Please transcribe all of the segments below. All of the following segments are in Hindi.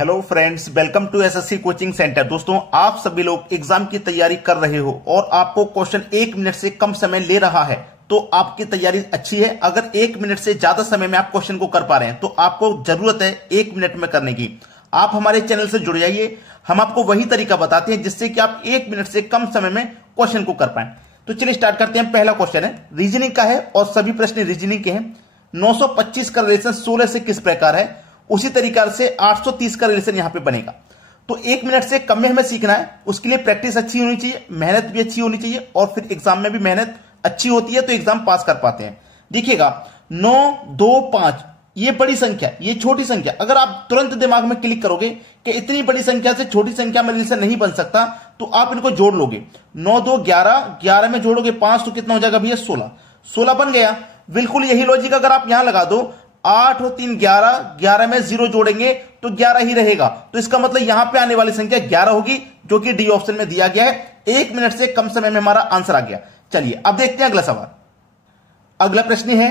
Hello friends, welcome to SSC coaching centre. दोस्तों, आप सभी लोग एग्जाम की तैयारी कर रहे हो और आपको क्वेश्चन 1 मिनट से कम समय ले रहा है तो आपकी तैयारी अच्छी है। अगर 1 मिनट से ज्यादा समय में आप क्वेश्चन को कर पा रहे हैं तो आपको जरूरत है 1 मिनट में करने की। आप हमारे चैनल से जुड़ जाइए, हम आपको वही तरीका बताते हैं जिससे कि आप 1 मिनट से कम समय में क्वेश्चन को कर पाए। तो चलिए स्टार्ट करते हैं। पहला क्वेश्चन है, रीजनिंग का है और सभी प्रश्न रीजनिंग के हैं। 925 का रिलेशन 16 से किस प्रकार है, उसी तरीका से 830 का रिलेशन यहां पे बनेगा। तो 1 मिनट से कम में हमें सीखना है, उसके लिए प्रैक्टिस अच्छी होनी चाहिए, मेहनत भी अच्छी होनी चाहिए और फिर एग्जाम में भी मेहनत अच्छी होती है तो एग्जाम पास कर पाते हैं। देखिएगा 9, 2, 5 ये बड़ी संख्या, ये छोटी संख्या। अगर आप तुरंत दिमाग में क्लिक करोगे कि इतनी बड़ी संख्या से छोटी संख्या में रिलेशन नहीं बन सकता तो आप इनको जोड़ लोगे। 9, 2, 11, 11 में जोड़ोगे 5 तो कितना हो जाएगा भैया 16, 16 बन गया। बिल्कुल यही लॉजिक अगर आप यहां लगा दो, 8 और 3 11, 11 में 0 जोड़ेंगे तो 11 ही रहेगा। तो इसका मतलब यहां पे आने वाली संख्या 11 होगी, जो कि डी ऑप्शन में दिया गया है। 1 मिनट से कम समय में हमारा आंसर आ गया। चलिए अब देखते हैं अगला सवाल। अगला प्रश्न है,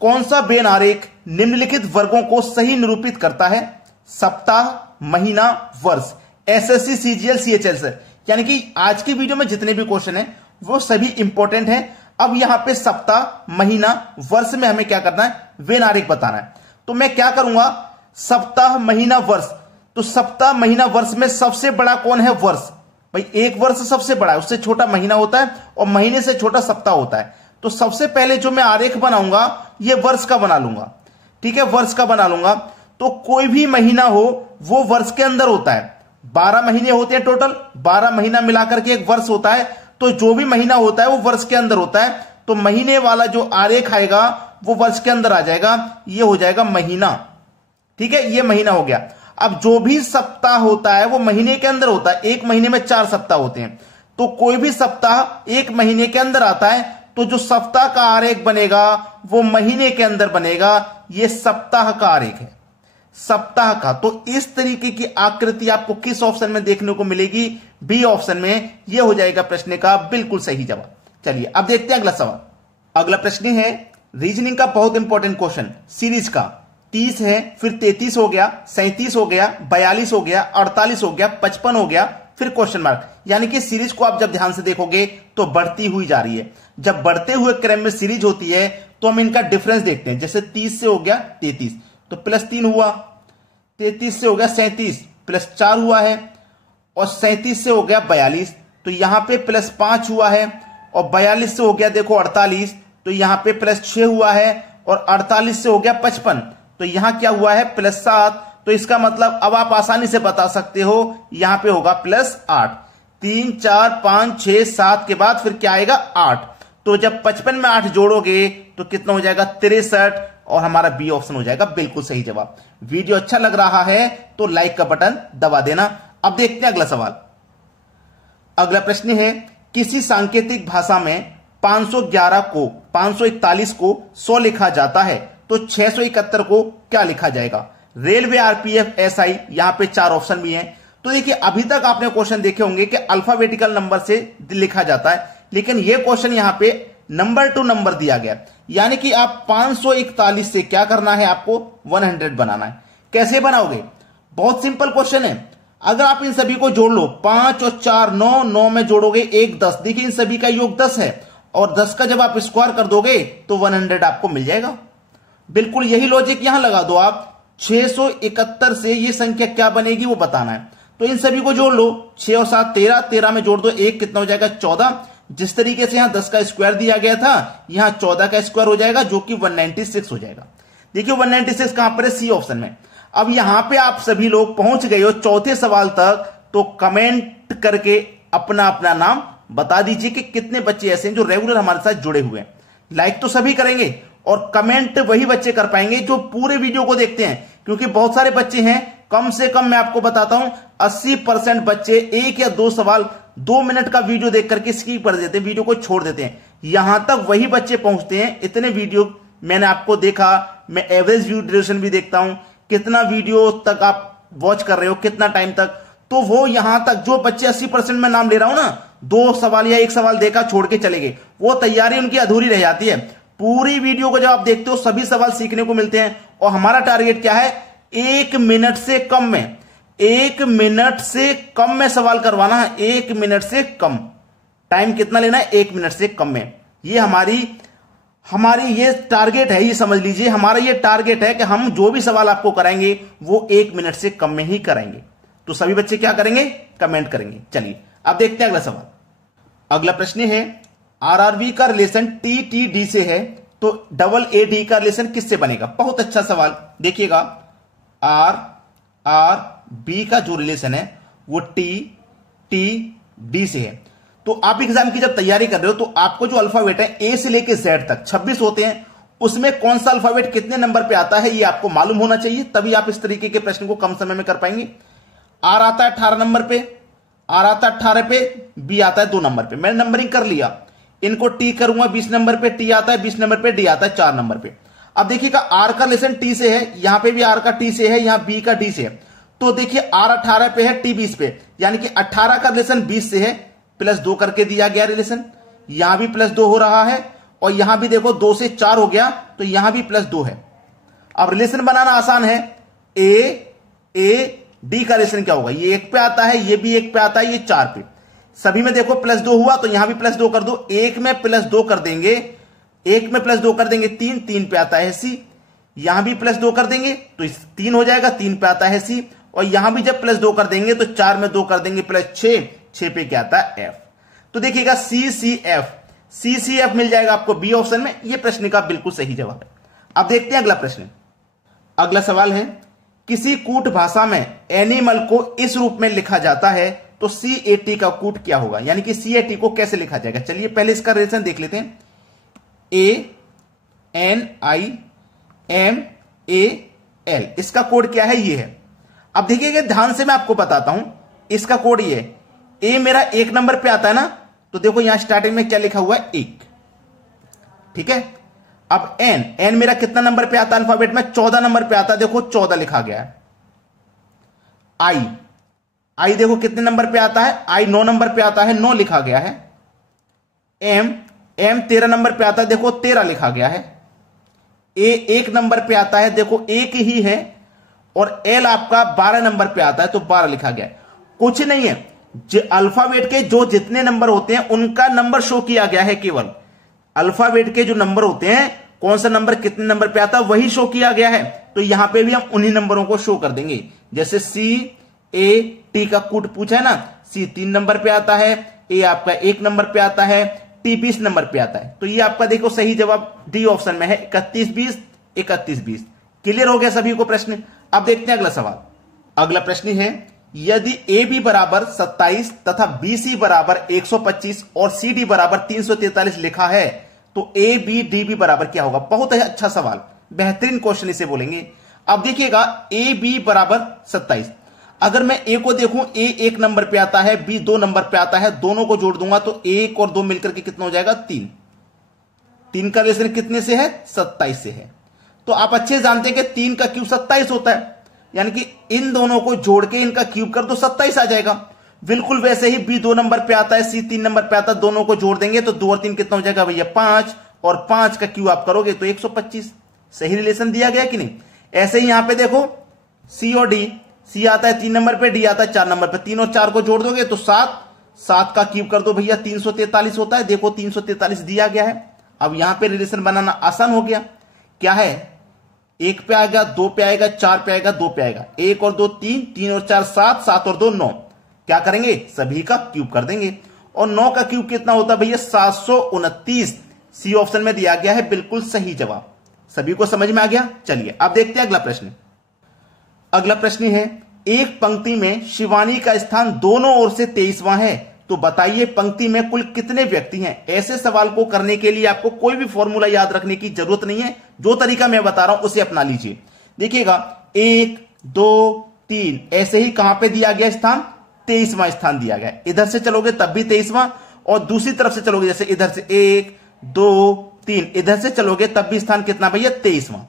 कौन सा वेन आरेख निम्नलिखित वर्गों को सही निरूपित करता है? सप्ताह, महीना, वर्ष। एसएससी, सीजीएल, सीएचएल से। यानी कि आज की वीडियो में जितने भी क्वेश्चन हैं वो सभी इंपॉर्टेंट हैं। अब यहां पे सप्ताह, महीना, वर्ष में हमें क्या करना है, वेन आरेख बताना है। तो मैं क्या करूंगा, सप्ताह, महीना, वर्ष। तो सप्ताह, महीना, वर्ष में सबसे बड़ा कौन है? वर्ष। भाई एक वर्ष सबसे बड़ा है, उससे छोटा महीना होता है और महीने से छोटा सप्ताह होता है। तो सबसे पहले जो मैं आरेख बनाऊंगा ये वर्ष का बना लूंगा। ठीक है, वर्ष का बना लूंगा। तो कोई भी महीना हो वो वर्ष के अंदर होता है। 12 महीने होते हैं टोटल, 12 महीना मिलाकर के एक वर्ष होता है। तो जो भी महीना होता है वो वर्ष के अंदर होता है। तो महीने वाला जो आरेख आएगा वो वर्ष के अंदर आ जाएगा, ये हो जाएगा महीना। ठीक है, ये महीना हो गया। अब जो भी सप्ताह होता है वो महीने के अंदर होता है। एक महीने में 4 सप्ताह होते हैं, तो कोई भी सप्ताह एक महीने के अंदर आता है तो जो सप्ताह का आरेख बनेगा वो महीने के अंदर बनेगा। ये सप्ताह का आरेख है, सप्ताह का। तो इस तरीके की आकृति आपको किस ऑप्शन में देखने को मिलेगी? बी ऑप्शन में। यह हो जाएगा प्रश्न का बिल्कुल सही जवाब। चलिए अब देखते हैं अगला सवाल। अगला प्रश्न है रीजनिंग का बहुत इंपॉर्टेंट क्वेश्चन, सीरीज का। 30 है, फिर 33 हो गया, 37 हो गया, 42 हो गया, 48 हो गया, 55 हो गया, फिर क्वेश्चन मार्क। यानी कि सीरीज को आप जब ध्यान से देखोगे तो बढ़ती हुई जा रही है। जब बढ़ते हुए क्रम में सीरीज होती है तो हम इनका डिफरेंस देखते हैं। जैसे 30 से हो गया 33 तो +3 हुआ, 33 से हो गया 37 +4 हुआ है, और 37 से हो गया 42 तो यहां पे +5 हुआ है, और 42 से हो गया देखो 48 तो यहां पे +6 हुआ है, और 48 से हो गया 55 तो यहां क्या हुआ है +7। तो इसका मतलब अब आप आसानी से बता सकते हो यहां पे होगा +8। 3, 4, 5, 6, 7 के बाद फिर क्या आएगा 8। तो जब 55 में 8 जोड़ोगे तो कितना हो जाएगा 63, और हमारा बी ऑप्शन हो जाएगा बिल्कुल सही जवाब। वीडियो अच्छा लग रहा है तो लाइक का बटन दबा देना। अब देखते हैं अगला सवाल। अगला प्रश्न है, किसी सांकेतिक भाषा में 511 को 541 को 100 लिखा जाता है तो 671 को क्या लिखा जाएगा? Railway, RPF, SI. यहां पे 4 ऑप्शन भी हैं। तो देखिए अभी तक आपने क्वेश्चन देखे होंगे कि अल्फाबेटिकल नंबर से लिखा जाता है, लेकिन यह क्वेश्चन यहां पे नंबर टू नंबर दिया गया। यानी कि आप 541 से क्या करना है, आपको 100 बनाना है। कैसे बनाओगे? बहुत सिंपल क्वेश्चन है। अगर आप इन सभी को जोड़ लो, 5 और 4 9, 9 में जोड़ोगे 1 10। देखिए इन सभी का योग 10 है, और 10 का जब आप स्क्वायर कर दोगे तो 100 आपको मिल जाएगा। बिल्कुल यही लॉजिक यहां लगा दो आप। 671 से ये संख्या क्या बनेगी वो बताना है। तो इन सभी को जोड़ लो, 6 और 7 13, 13 में जोड़ दो 1 कितना हो जाएगा 14। जिस तरीके से यहां 10 का स्क्वायर दिया गया था यहां 14 का स्क्वायर हो जाएगा, जो कि 196 हो जाएगा। देखिए 196 कहां पर है? सी ऑप्शन में। अब यहां पे आप सभी लोग पहुंच गए हो चौथे सवाल तक, तो कमेंट करके अपना अपना नाम बता दीजिए कि कितने बच्चे ऐसे हैं जो रेगुलर हमारे साथ जुड़े हुए हैं। लाइक तो सभी करेंगे और कमेंट वही बच्चे कर पाएंगे जो पूरे वीडियो को देखते हैं, क्योंकि बहुत सारे बच्चे हैं, कम से कम मैं आपको बताता हूं 80% बच्चे 1 या 2 सवाल 2 मिनट का वीडियो देख करके स्किप कर देते हैं, वीडियो को छोड़ देते हैं। यहां तक वही बच्चे पहुंचते हैं। इतने वीडियो मैंने आपको देखा, मैं एवरेज व्यू ड्यूरेशन भी देखता हूं, कितना वीडियो तक आप वॉच कर रहे हो, कितना टाइम तक। तो वो यहां तक जो बच्चे 80% में नाम ले रहा हूं ना, 2 सवाल या 1 सवाल देखा छोड़ के चले गए, वो तैयारी उनकी अधूरी रह जाती है। पूरी वीडियो को जब आप देखते हो सभी सवाल सीखने को मिलते हैं। और हमारा टारगेट क्या है, 1 मिनट से कम में 1 मिनट से कम में सवाल करवाना है, 1 मिनट से कम। टाइम कितना लेना है? 1 मिनट से कम में। ये हमारी ये टारगेट है, ये समझ लीजिए हमारा ये टारगेट है कि हम जो भी सवाल आपको कराएंगे वो 1 मिनट से कम में ही कराएंगे। तो सभी बच्चे क्या करेंगे? कमेंट करेंगे। चलिए अब देखते हैं अगला सवाल। अगला प्रश्न है आरआरबी का रिलेशन टीटीडी से है तो डबल एडी का रिलेशन किससे बनेगा? बहुत अच्छा सवाल। देखिएगा आर आर बी का जो रिलेशन है वो टी टी डी से है। तो आप एग्जाम की जब तैयारी कर रहे हो तो आपको जो अल्फाबेट है ए से लेके जेड तक 26 होते हैं, उसमें कौन सा अल्फाबेट कितने नंबर पे आता है ये आपको मालूम होना चाहिए, तभी आप इस तरीके के प्रश्न को कम समय में कर पाएंगे। आर आता है 18 नंबर पे, आर आता है 18 पे, बी आता है 2 नंबर पे। मैंने नंबरिंग कर लिया, इनको टी करूंगा 20 नंबर पे, टी आता है 20 नंबर पे, डी आता है 4 नंबर पे। अब देखिएगा आर का रिलेशन टी से है, यहां पे भी आर का टी से है, यहां बी का डी से है। तो देखिए आर 18 पे है, टी 20 पे, यानी कि 18 का रिलेशन 20 से है, +2 करके दिया गया रिलेशन। यहां भी +2 हो रहा है और यहां भी देखो 2 से 4 हो गया तो यहां भी +2 है। अब रिलेशन बनाना आसान है। ए डी का रिलेशन क्या होगा? ये 1 पे आता है, ये भी 1 पे आता है, ये 4 पे। सभी में देखो +2 हुआ तो यहां भी +2 कर दो। एक में +2 कर देंगे, एक में +2 कर देंगे 3 पे आता है सी। यहां भी +2 कर देंगे तो 3 हो जाएगा, 3 पे आता है सी। और यहां भी जब +2 कर देंगे तो 4 में 2 कर देंगे +6 पे क्या आता है? एफ। तो देखिएगा सी एफ मिल जाएगा आपको बी ऑप्शन में। यह प्रश्न का बिल्कुल सही जवाब है। अब देखते हैं अगला प्रश्न। अगला सवाल है किसी कूट भाषा में एनिमल को इस रूप में लिखा जाता है तो CAT का कूट क्या होगा? यानी कि CAT को कैसे लिखा जाएगा? चलिए पहले इसका रिलेशन देख लेते हैं। ANIMAL इसका कोड क्या है? ये है। अब देखिएगा ध्यान से मैं आपको बताता हूं, इसका कोड ये है। ए मेरा 1 नंबर पे आता है ना, तो देखो यहां स्टार्टिंग में क्या लिखा हुआ है? 1। ठीक है। अब एन मेरा कितना नंबर पे आता है अल्फाबेट में? 14 नंबर पे आता है, देखो 14 लिखा गया है। आई देखो कितने नंबर पे आता है? आई 9 नंबर पे आता है, 9 लिखा गया है। एम 13 नंबर पे आता है, देखो 13 लिखा गया है। ए 1 नंबर पे आता है, देखो 1 ही है। और एल आपका 12 नंबर पे आता है तो 12 लिखा गया है। कुछ नहीं है, अल्फाबेट के जो जितने नंबर होते हैं उनका नंबर शो किया गया है। केवल अल्फाबेट के जो नंबर होते हैं, कौन सा नंबर कितने नंबर पे आता है वही शो किया गया है। तो यहां पे भी हम उन्हीं नंबरों को शो कर देंगे। जैसे CAT का कूट पूछा है ना, C 3 नंबर पे आता है, A आपका 1 नंबर पे आता है, T 20 नंबर पे आता है। तो ये आपका देखो सही जवाब डी ऑप्शन में है, 31-20 31-20। क्लियर हो गया सभी को प्रश्न? अब देखते हैं अगला सवाल। अगला प्रश्न है यदि AB बराबर 27 तथा BC बराबर 125 और CD बराबर 343 लिखा है तो ABDB बराबर क्या होगा? बहुत अच्छा सवाल, बेहतरीन क्वेश्चन इसे बोलेंगे। अब देखिएगा AB बराबर 27, अगर मैं A को देखूं, A 1 नंबर पे आता है, B 2 नंबर पे आता है, दोनों को जोड़ दूंगा तो 1 और 2 मिलकर के कितना हो जाएगा? 3 का रिलेशन कितने से है? 27 से है। तो आप अच्छे जानते हैं कि 3 का क्यूब 27 होता है, यानी कि इन दोनों को जोड़ के इनका क्यूब कर दो 27 आ जाएगा। बिल्कुल वैसे ही B 2 नंबर पे आता है, C 3 नंबर पे आता है, दोनों को जोड़ देंगे तो 2 और 3 कितना हो जाएगा भैया? 5, और 5 का क्यूब आप करोगे तो 125। सही रिलेशन दिया गया कि नहीं? ऐसे ही यहां पे देखो C और D, C आता है 3 नंबर पे, D आता है 4 नंबर पे, 3 और 4 को जोड़ दोगे तो 7 का क्यूब कर दो भैया 343 होता है। देखो 343 दिया गया है। अब यहां पे रिलेशन बनाना आसान हो गया। क्या है? 1 पे आएगा, 2 पे आएगा, 4 पे आएगा, 2 पे आएगा, 1 और 2 3, 3 और 4 7, 7 और 2 9। क्या करेंगे? सभी का क्यूब कर देंगे। और 9 का क्यूब कितना होता है भैया? 729। सी ऑप्शन में दिया गया है बिल्कुल सही जवाब। सभी को समझ में आ गया? चलिए अब देखते हैं अगला प्रश्न। अगला प्रश्न है एक पंक्ति में शिवानी का स्थान दोनों ओर से 23वां है तो बताइए पंक्ति में कुल कितने व्यक्ति हैं? ऐसे सवाल को करने के लिए आपको कोई भी फॉर्मूला याद रखने की जरूरत नहीं है, जो तरीका मैं बता रहा हूं उसे अपना लीजिए। देखिएगा 1 2 3 ऐसे ही कहां पे दिया गया स्थान? 23वां स्थान दिया गया। इधर से चलोगे तब भी 23वां, और दूसरी तरफ से चलोगे जैसे इधर से 1 2 3 इधर से चलोगे तब भी स्थान कितना भैया? 23वां।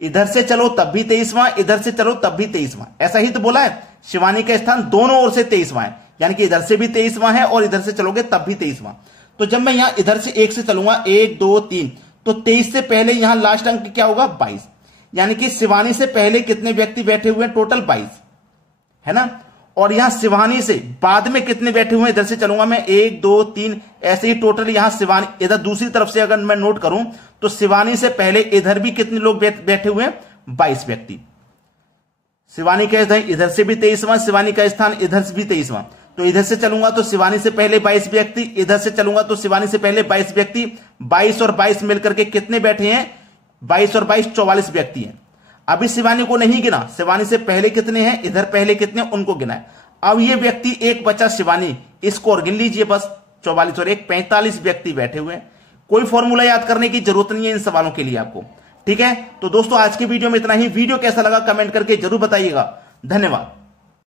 इधर से चलो तब भी 23वां, इधर से चलो तब भी 23वां। ऐसा ही तो बोला है, शिवानी का स्थान दोनों ओर से 23वां है, यानी कि इधर से भी 23वां है और इधर से चलोगे तब भी 23वां। तो जब मैं यहां इधर से 1 से चलूंगा 1 2 3, तो 23 से पहले यहां लास्ट अंक क्या होगा? 22, यानी कि शिवानी से पहले कितने व्यक्ति बैठे हुए हैं? टोटल 22 है ना। और यहां शिवानी से बाद में कितने बैठे हुए हैं, इधर से चलूंगा मैं 1 2 3 ऐसे ही टोटल यहां शिवानी, इधर दूसरी तरफ से अगर मैं नोट करूं तो शिवानी से पहले इधर भी कितने लोग बैठे हुए हैं, 22 व्यक्ति। शिवानी का स्थान इधर से भी 23वां, शिवानी का स्थान इधर से भी 23वां। तो इधर से चलूंगा तो शिवानी से पहले 22 व्यक्ति, इधर से चलूंगा तो शिवानी से पहले 22 व्यक्ति, 22 और 22 मिलकर के कितने बैठे हैं, 22 और 22 44 व्यक्ति हैं। अभी शिवानी को नहीं गिना, शिवानी से पहले कितने हैं, इधर पहले कितने उनको गिना है। अब ये व्यक्ति एक बचा शिवानी, इसको और गिन लीजिए बस, 44 और 1 45 व्यक्ति बैठे हुए हैं। कोई फॉर्मूला याद करने की जरूरत नहीं है इन सवालों के लिए आपको, ठीक है। तो दोस्तों आज के वीडियो में इतना ही। वीडियो कैसा लगा कमेंट करके जरूर बताइएगा। धन्यवाद।